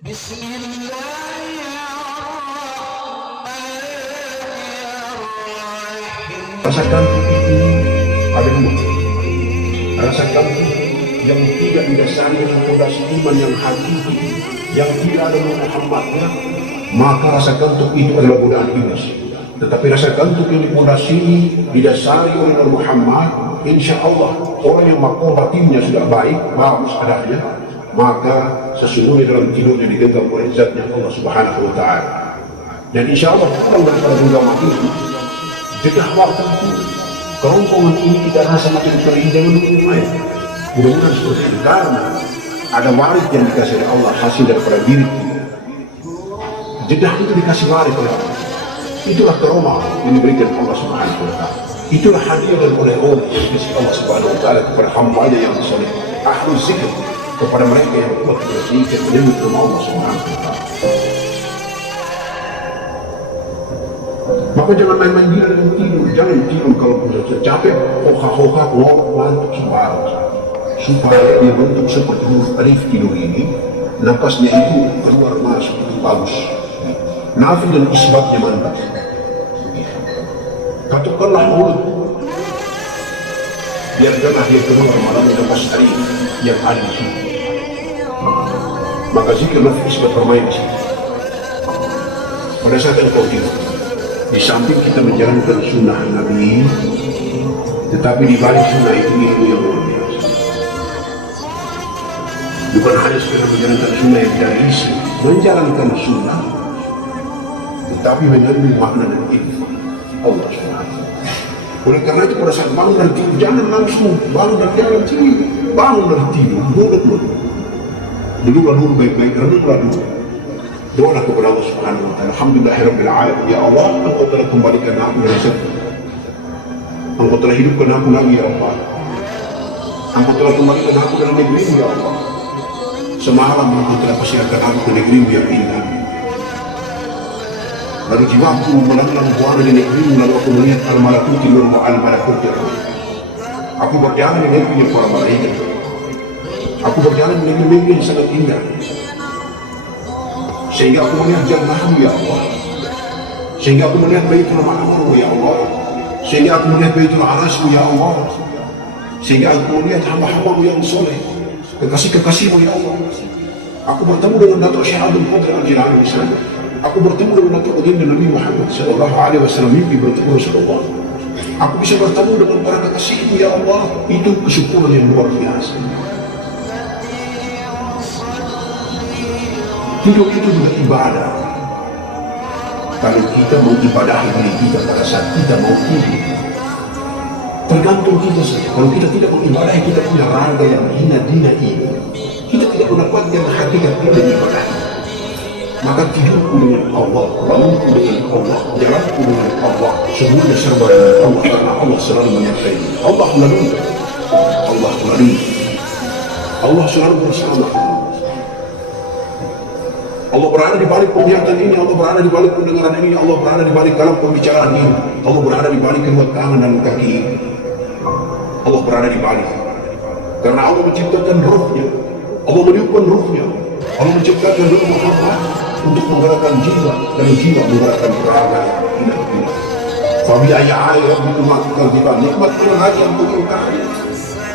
Rasa kantuk itu ada dua. Rasa kantuk yang tidak didasari dengan fondasi iman yang hakiki, yang tidak ada Muhammadnya, maka rasa kantuk itu adalah godaan iblis. Tetapi rasa kantuk yang dipondasi didasari oleh Muhammad, insya Allah orang yang makom batinnya sudah baik, bagus adanya, maka sesungguhnya dalam tidurnya digenggam oleh zatnya Allah Subhanahu wa Ta'ala. Dan insya Allah pulang daripada genggaman itu, jedah waktu itu, kerongkongan ini kita rasa macam terindah menunggu main. Mudah-mudahan seperti itu, karena ada waris yang dikasih oleh Allah hasil daripada diri kita. Jedah itu dikasih waris oleh Allah. Itulah karomah yang diberikan Allah Subhanahu wa Ta'ala. Itulah hadiah dan oleh-oleh yang dikasih Allah Subhanahu wa Ta'ala kepada hamba-Nya yang soleh, ahlu zikr, kepada mereka yang kuat berzikir menyebut nama Allah Subhanahu wa Ta'ala. Maka jangan main-main gila dengan tidur. Jangan tidur kalau sudah capek, hoka-hoka, ngantuk supaya dia bentuk seperti huruf alif tidur ini, napasnya itu keluar masuk itu bagus. Nafi dan isbatnya mantap. Katukkanlah mulut, biarkanlah dia keluar malam napas alif yang ada di sini. Maka zikir nafi isbat bermain di sini. Pada saat yang kau tidur, di samping kita menjalankan sunnah Nabi, tetapi di balik sunnah itu ilmu yang luar biasa. Bukan hanya sekedar menjalankan sunnah yang tidak isi, menjalankan sunnah, tetapi mengandung makna dan ilmu Allah Subhanahu. Oleh karena itu pada saat bangun dan tidur, jangan langsung bangun dan jalan tidur. Bangun dari tidur, duduklah dulu baik-baik, renunglah dulu. Doalah kepada Allah Subhanahu wa Ta'ala. Alhamdulillahirabbil alamin. Ya Allah, Engkau telah kembalikan aku dari rezeki. Engkau telah hidupkan aku lagi ya Allah. Engkau telah kembalikan aku dari negeri-Mu ya Allah. Semalam Engkau telah persiapkan aku ke negeri-Mu yang indah. Lalu jiwaku melanglang buana di negeri-Mu, lalu aku melihat al-malakuti wa al-malakuti. Aku berjalan di negeri yang para malaikat. Aku berjalan di negeri-negeri yang sangat indah. Sehingga aku melihat Jannah-Mu ya Allah. Sehingga aku melihat Baitul Ma'mur ya Allah. Sehingga aku melihat Baitul Aras-Mu ya Allah. Sehingga aku melihat hamba-hamba-Mu yang soleh, kekasih-kekasih-Mu ya Allah. Aku bertemu dengan Datuk Syekh Abdul Qadir Al-Jilani di sana. Aku bertemu dengan Datuk Baginda Nabi Muhammad sallallahu alaihi wasallam, mimpi bertemu Rasulullah. Aku bisa bertemu dengan para kekasih-Mu ya Allah. Itu kesyukuran yang luar biasa. Tidur itu juga ibadah. Kalau kita mau ibadahi diri kita pada saat kita mau tidur, tergantung kita saja. Kalau kita tidak mengibadahi, kita punya raga yang hina-hina ini, kita tidak mendapatkan hakikat kita ibadahi. Maka tidurku dengan Allah, bangunku dengan Allah, jalanku dengan Allah, semuanya serba dengan Allah, karena Allah selalu menyertai. Allah melalui, Allah melalui, Allah selalu bersama. Allah berada di balik penglihatan ini, Allah berada di balik pendengaran ini, Allah berada di balik dalam pembicaraan ini, Allah berada di balik kedua tangan dan kaki ini. Allah berada di balik. Karena Allah menciptakan ruhnya, Allah meniupkan ruhnya, Allah menciptakan ruh Muhammad untuk menggerakkan jiwa, dan jiwa menggerakkan raga. Fabi ayat rabbikum tukadziban, nikmat mana lagi yang mengingkari?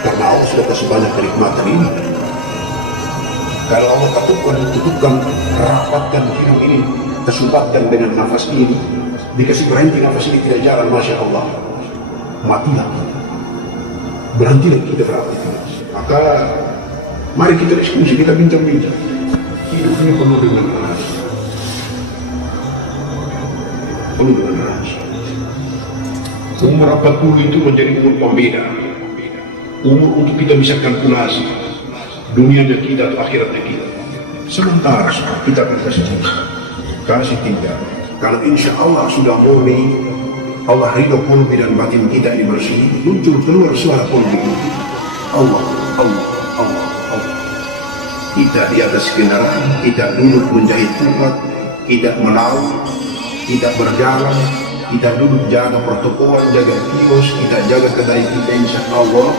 Karena Allah sudah kasih banyak kenikmatan ini. Kalau Allah tutupkan, rapatkan hidung ini, kesempatan dengan nafas ini, dikasih berhenti nafas ini tidak jalan, Masya Allah, matilah. Berhentilah kita beraktivitas. Maka mari kita diskusi, kita bincang-bincang. Hidup ini penuh dengan rahasia. Penuh dengan rahasia. Umur 40 itu menjadi umur pembeda. Umur untuk kita bisa kalkulasi dunianya kita atau akhiratnya kita. Sementara kita kasih tinggal. Kalau insya Allah sudah murni, Allah ridho qalbi dan batin kita ini bersih, muncul keluar suara qalbi ini. Allah, Allah, Allah, Allah. Kita di atas kendaraan, kita duduk menjahit tukat, tidak melaut, tidak berjalan, kita duduk jaga protokol, jaga kios, kita jaga kedai kita, insya Allah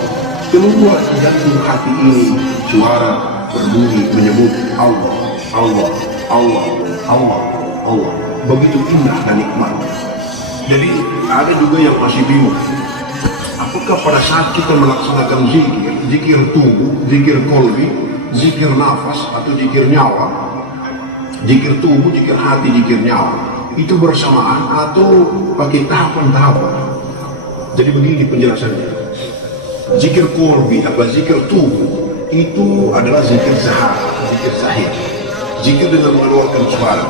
keluar jantung hati ini suara berbunyi menyebut Allah, Allah, Allah, Allah, Allah. Begitu indah dan nikmat. Jadi ada juga yang masih bingung. Apakah pada saat kita melaksanakan zikir, zikir tubuh, zikir kolbi, zikir nafas atau zikir nyawa, zikir tubuh, zikir hati, zikir nyawa, itu bersamaan atau pakai tahapan-tahapan? Jadi begini penjelasannya. Zikir kolbi atau zikir tubuh itu adalah zikir zahir, zikir dengan mengeluarkan suara.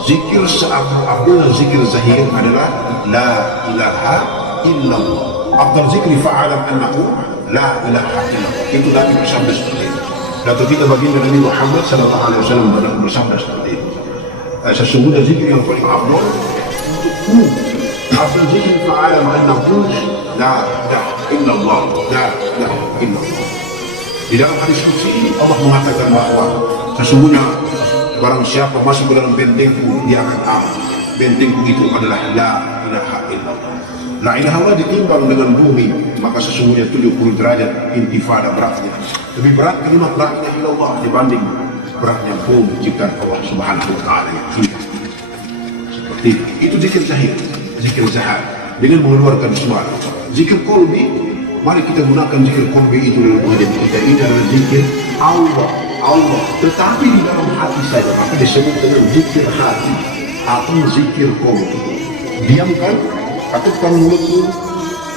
Zikir seabdul zikir zahir adalah la ilaha illallah. Afdal zikri fa'alam annahu la ilaha illallah. Itu Nabi bersabda seperti itu. Dan kita baginda Nabi Muhammad sallallahu alaihi wasallam bersabda seperti itu. Sesungguhnya zikir yang paling afdal untukmu. Afdal zikri fa'alam annahu la ilaha illallah. La ilaha illallah. Di dalam hadis qudsi ini Allah mengatakan bahwa sesungguhnya barang siapa masuk ke dalam bentengku, dia akan aman. Bentengku itu adalah la ilaha illallah. La ilaha illallah ditimbang dengan bumi, maka sesungguhnya 70 derajat intifada beratnya. Lebih berat kalimat la ilaha illallah dibanding beratnya bumi ciptaan Allah Subhanahu wa taala. Seperti itu zikir zahir, zikir zahir dengan mengeluarkan suara. Zikir kolbi, mari kita gunakan zikir kolbi itu dalam hidup kita. Ini adalah zikir Allah, Allah, tetapi di dalam hati saja, maka disebut dengan zikir hati atau zikir kolbi. Diamkan, aktifkan mulutmu,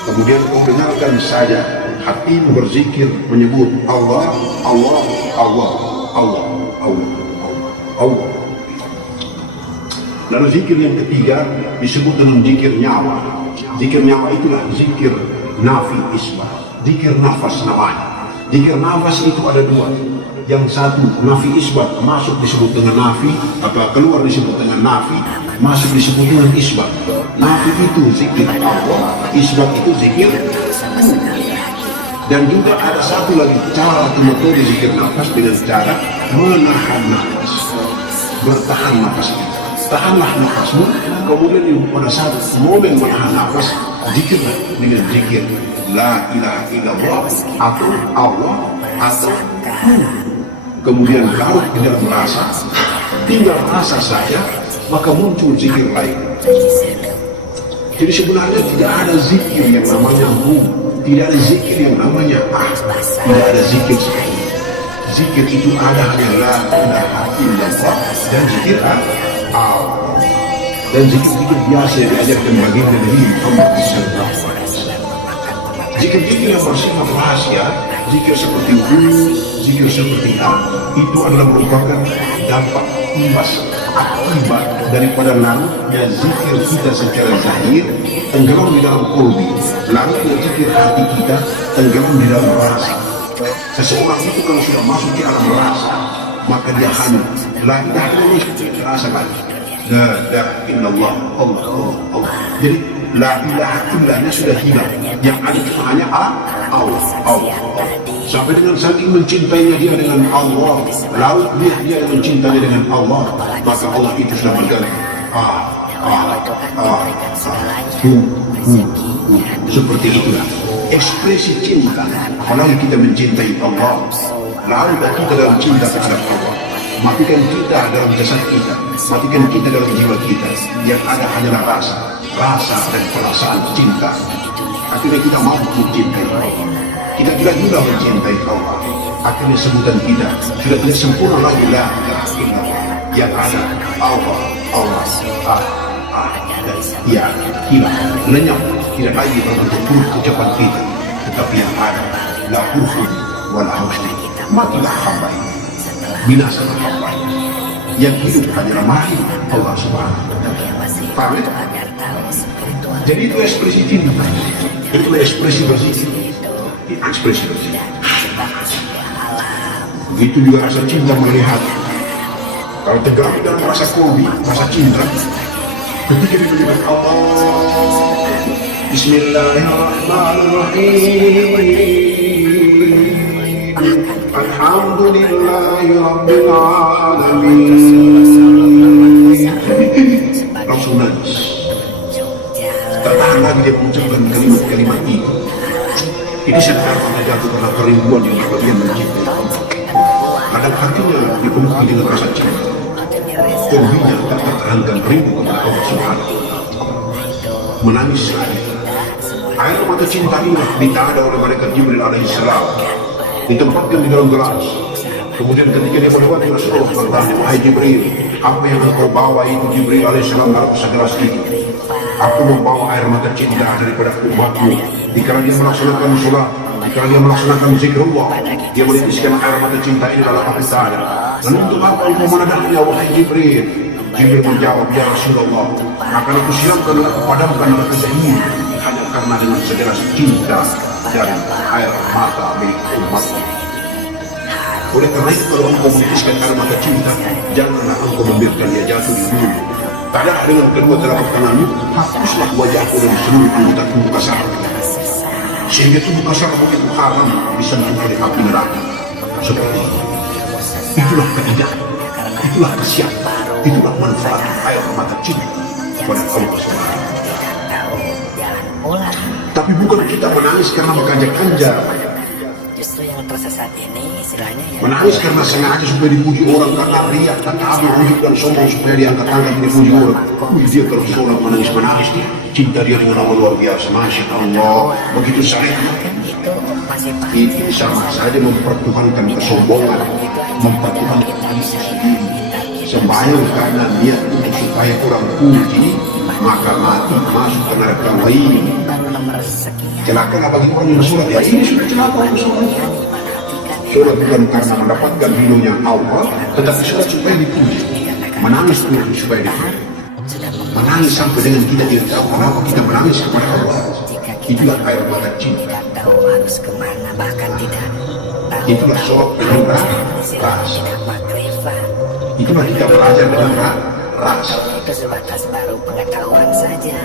kemudian kau dengarkan saja hatimu berzikir menyebut Allah, Allah, Allah, Allah, Allah, Allah. Lalu zikir yang ketiga disebut dengan zikir nyawa. Zikir nyawa itulah zikir nafi isbah, zikir nafas namanya. Zikir nafas itu ada dua. Yang satu nafi isbat, masuk disebut dengan nafi, atau keluar disebut dengan nafi, masuk disebut dengan isbat. Nafi itu zikir Allah, isbat itu zikir. Dan juga ada satu lagi cara atau metode zikir nafas dengan cara menahan nafas, bertahan nafas. Tahanlah nafasmu, kemudian pada saat momen menahan nafas, zikirlah dengan zikir la ilaha illallah atau Allah atau kemudian larut di dalam rasa, tinggal rasa saja, maka muncul zikir lain. Jadi sebenarnya tidak ada zikir yang namanya tidak ada zikir yang namanya tidak ada zikir seperti itu. Zikir itu ada hanya la ilaha illallah dan zikir Allah. Dan zikir-zikir biasa yang diajarkan baginda Nabi Muhammad sallallahu alaihi wasallam. Zikir-zikir yang bersifat rahasia, zikir seperti zikir seperti itu adalah merupakan dampak imbas akibat daripada larutnya zikir kita secara zahir tenggelam di dalam kolbi, larutnya zikir hati kita tenggelam di dalam rasa. Seseorang itu kalau sudah masuk di alam rasa, maka dia hanya la ilaha illallah rasa lagi, la ilaha illallah Allah Allah Allah. Jadi la ilaha illallahnya sudah hilang, yang ada cuma hanya Allah Allah. Sampai dengan saking mencintainya dia dengan Allah, laut dia mencintainya dengan Allah, maka Allah itu sudah berganti seperti itulah ekspresi cinta. Apalagi kita mencintai Allah, lalu kita dalam cinta terhadap Allah, matikan kita dalam jasad kita, matikan kita dalam jiwa kita, yang ada hanyalah rasa dan perasaan cinta. Akhirnya kita mampu mencintai Allah. Kita tidak mudah mencintai Allah. Akhirnya sebutan kita sudah tidak sempurna lagi lah. Yang ada Allah, Allah, dan ya hilang, lenyap, tidak lagi berbentuk huruf ucapan kita, tetapi yang ada la huruf wala husni. Matilah hamba ini, binasalah hamba ini. Yang hidup hanyalah mahir Allah Subhanahu wa taala. Paham ya? Jadi itu ekspresi cinta, itu ekspresi berzikir, ekspresi berzikir. Begitu juga rasa cinta melihat. Kalau tenggelam dalam rasa kolbi, rasa cinta, ketika menyebut Allah, Bismillahirrahmanirrahim, Alhamdulillahi Rabbil Alamin, langsung nangis. Tertahan lagi dia mengucapkan kalimat-kalimat ini. Ini sebenarnya jatuh karena kerinduan yang berlebihan mencintai Allah. kadang hatinya dipenuhi dengan rasa cinta, hobinya tak tertahankan rindu kepada Allah Subhanahu wa Ta'ala. Menangis sekali. Air mata cinta ini ditada oleh malaikat Jibril alaihissalam, ditempatkan di dalam gelas. Kemudian ketika dia melewati Rasulullah bertanya, "Wahai Jibril, apa yang engkau bawa itu?" Jibril alaihissalam dalam segelas itu. "Aku membawa air mata cinta daripada umatmu." Dikala dia melaksanakan sholat, dikala dia melaksanakan zikrullah, dia menitiskan air mata cinta ini dalam hati saya. "Dan untuk apa engkau menadahnya, wahai Jibril?" Jibril menjawab, "Ya Rasulullah, akan aku siapkan dan aku padamkan neraka jahannam hanya karena dengan segelas cinta dan air mata milik umatmu." Oleh karena itu, kalau engkau menitiskan air mata cinta, janganlah engkau membiarkan dia jatuh di bumi. Kadang dengan kedua telapak tanganmu, hapuslah wajahku dari seluruh anggota tubuh kasar, sehingga tubuh kasar begitu haram disentuh oleh api neraka. Seperti itu. Itulah keindahan, itulah kesiapan, itulah manfaat air mata cinta kepada Allah SWT. Tapi bukan kita menangis karena mengajak-ajak, justru yang tersesat ini istilahnya ya, menangis karena sengaja supaya dipuji orang, karena riak, takabur, ujub dan sombong supaya diangkat angkat dipuji orang. Dia terus orang menangis dia. Cinta dia dengan Allah luar biasa, masya Allah, begitu saleh. itu masih paham. Itu sama saja mempertuhankan kesombongan, mempertuhankan diri sendiri. Sembahyang karena niat untuk supaya orang puji, maka mati masuk ke neraka lain. Baru nomor sekian Celakalah bagi orang yang sholat, ya ini sudah celaka orang sholat. Sholat bukan karena mendapatkan ridhonya Allah, tetapi sholat supaya dipuji. Menangis Tuhan supaya dipuji. Menangis sampai dengan kita tidak tahu kenapa kita menangis kepada Allah. Itulah air mata cinta. tidak tahu harus kemana, bahkan tidak tahu Itulah sholat dengan rasa. tidak makrifat. Itulah kita belajar dengan rasa. Itu sebatas baru pengetahuan saja.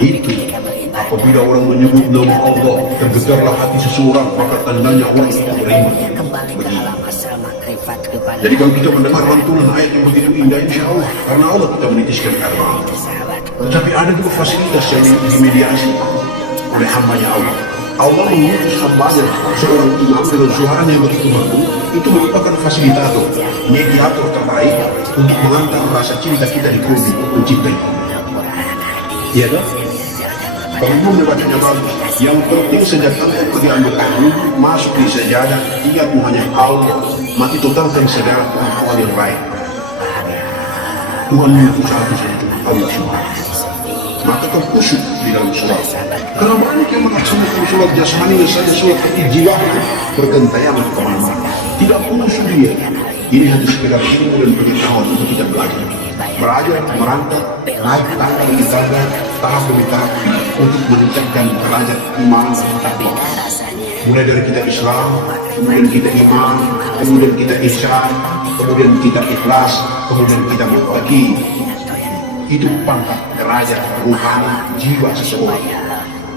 Itu Ketika beribadah, apabila orang menyebut nama Allah, tergetarlah hati seseorang, maka tandanya orang itu beriman. kembali ke alam asal makrifat kepada Jadi kalau kita mendengar lantunan ayat yang begitu indah, insya Allah, karena Allah kita menitiskan air mata. sahabatku. Tetapi ada juga fasilitas yang dimediasi oleh hambanya Allah. Allah mengutus hambanya seorang imam dengan suaranya yang begitu merdu, itu merupakan fasilitator, mediator terbaik untuk mengantar rasa cinta kita di bumi mencintai. Iya kan? Kalau membacanya bagus, yang penting senjata itu diambil air, masuk di sejadah, ingat hanya Allah, mati totalkan segala kemampuan yang baik. Tuhan itu satu saja, Allah Subhanahu. Maka kau khusyuk di dalam sholat. Karena banyak yang melaksanakan sholat jasmani saja, sholat hati jiwanya bergentayangan kemana-mana. Tidak khusyuk dia. Ini hanya sekedar ilmu dan pengetahuan untuk kita belajar, merangkak, naik tangga demi tangga, tahap demi tahap untuk meningkatkan derajat iman dan takwa. Mulai dari kita Islam, kemudian kita iman, kemudian kita ihsan, kemudian kita ikhlas, kemudian kita muttaqi. Itu pangkat derajat ruhani jiwa seseorang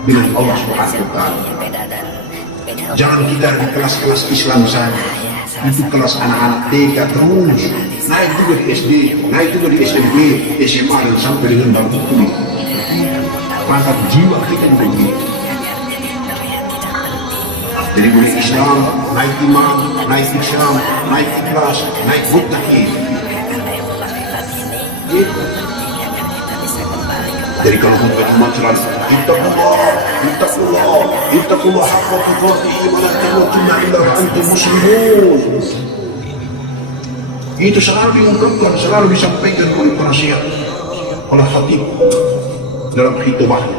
dengan Allah Subhanahu wa Ta'ala. Jangan kita di kelas-kelas Islam saja, itu kelas anak-anak TK terus naik juga di SD, naik juga di SMP, SMA dan sampai dengan baru kuliah. Pangkat jiwa kita juga begitu. Jadi mulai Islam, naik iman, naik Islam, naik ikhlas, naik muttaqi. Gitu. Jadi kalau kita cuma selalu ittaqullah haqqa tuqatih wa la tamutunna illa wa antum muslimun. Itu selalu diungkapkan, selalu disampaikan oleh penasihat, oleh khatib dalam khutbahnya.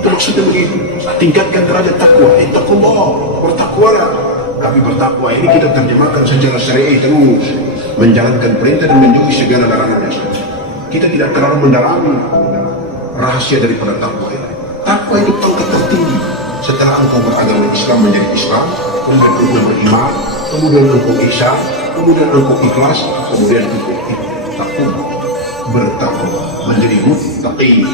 Itu maksudnya begitu. Tingkatkan derajat takwa, ittaqullah, bertakwalah. Tapi bertakwa ini kita terjemahkan secara syar'i terus, menjalankan perintah dan menjauhi segala larangannya saja. Kita tidak terlalu mendalami rahasia daripada takwa ini. Takwa itu pangkat tertinggi. Setelah engkau beragama Islam menjadi Islam, kemudian engkau beriman, kemudian engkau ihsan, kemudian engkau ikhlas, kemudian engkau takwa, bertakwa, menjadi muttaqi.